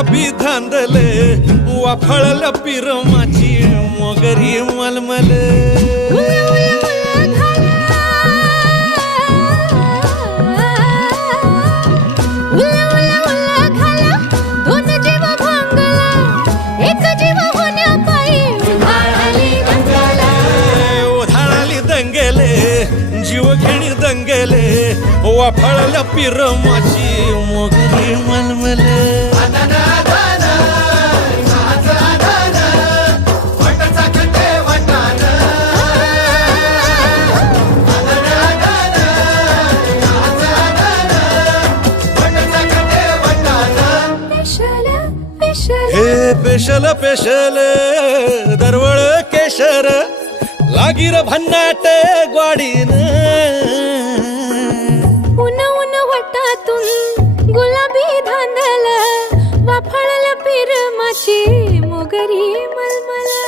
गुलाबी धांदले वाफळल्या पिरमाची मोगरी मलमल जीव घेणी दंगेले वाफळल्या पिरमाची मोगरी मलमल हे पेशल पेशल दरवळ केशर लागीर भन्नाट ग्वाडीन उन उन वटातून गुलाबी धांदल वाफळल्या पिरमाची मोगरी मलमल